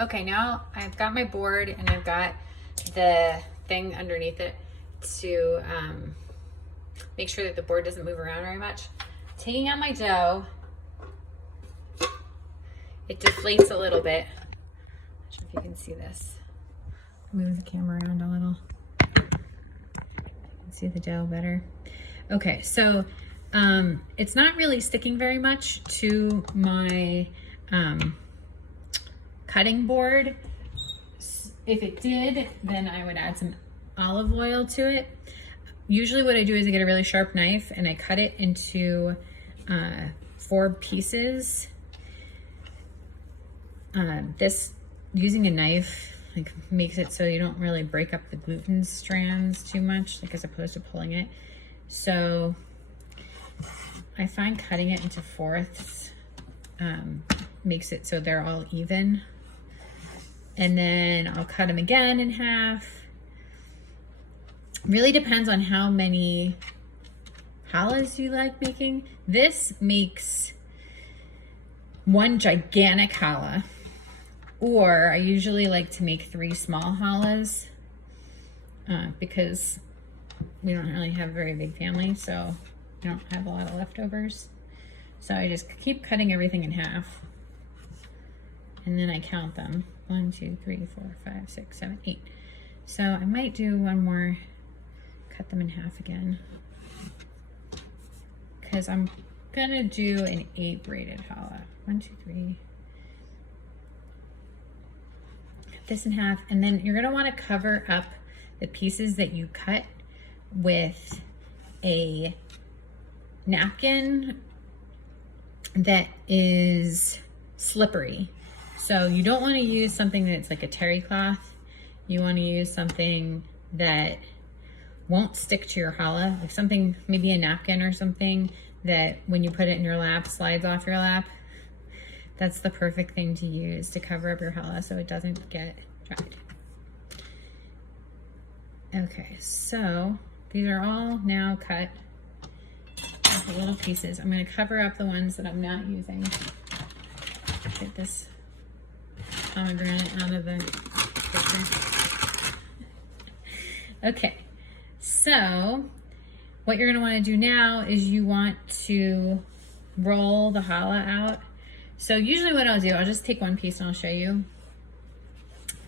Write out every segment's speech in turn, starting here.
Okay, now I've got my board and I've got the thing underneath it to make sure that the board doesn't move around very much. Taking out my dough, it deflates a little bit. I'm not sure if you can see this. Move the camera around a little. You can see the dough better. Okay, so it's not really sticking very much to my cutting board. If it did, then I would add some olive oil to it. Usually what I do is I get a really sharp knife and I cut it into 4 pieces. This, using a knife, like, makes it so you don't really break up the gluten strands too much, like, as opposed to pulling it. So I find cutting it into 4ths makes it so they're all even. And then I'll cut them again in half. Really depends on how many challahs you like making. This makes 1 gigantic challah, or I usually like to make 3 small challahs because we don't really have a very big family, so we don't have a lot of leftovers. So I just keep cutting everything in half, and then I count them. 1, 2, 3, 4, 5, 6, 7, 8. So I might do one more, cut them in half again, because I'm gonna do an 8 braided challah. 1, 2, 3. Cut this in half, and then you're gonna want to cover up the pieces that you cut with a napkin that is slippery. So you don't want to use something that's like a terry cloth. You want to use something that won't stick to your challah, like something, maybe a napkin or something that when you put it in your lap slides off your lap. That's the perfect thing to use to cover up your challah so it doesn't get dried. Okay, so these are all now cut into little pieces. I'm going to cover up the ones that I'm not using. Get this pomegranate out of the picture. Okay, so what you're going to want to do now is you want to roll the challah out. So usually what I'll do, I'll just take one piece and I'll show you.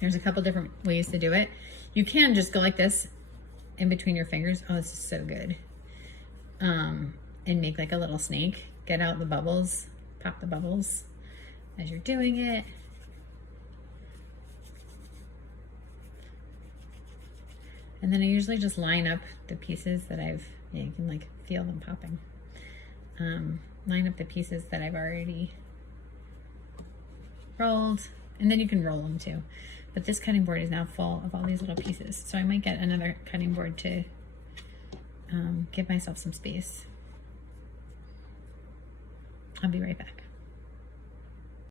There's a couple different ways to do it. You can just go like this in between your fingers. Oh, this is so good. And make like a little snake. Get out the bubbles, pop the bubbles as you're doing it. And then I usually just line up the pieces that I've, yeah, you can like feel them popping. Line up the pieces that I've already rolled, and then you can roll them too. But this cutting board is now full of all these little pieces. So I might get another cutting board to give myself some space. I'll be right back.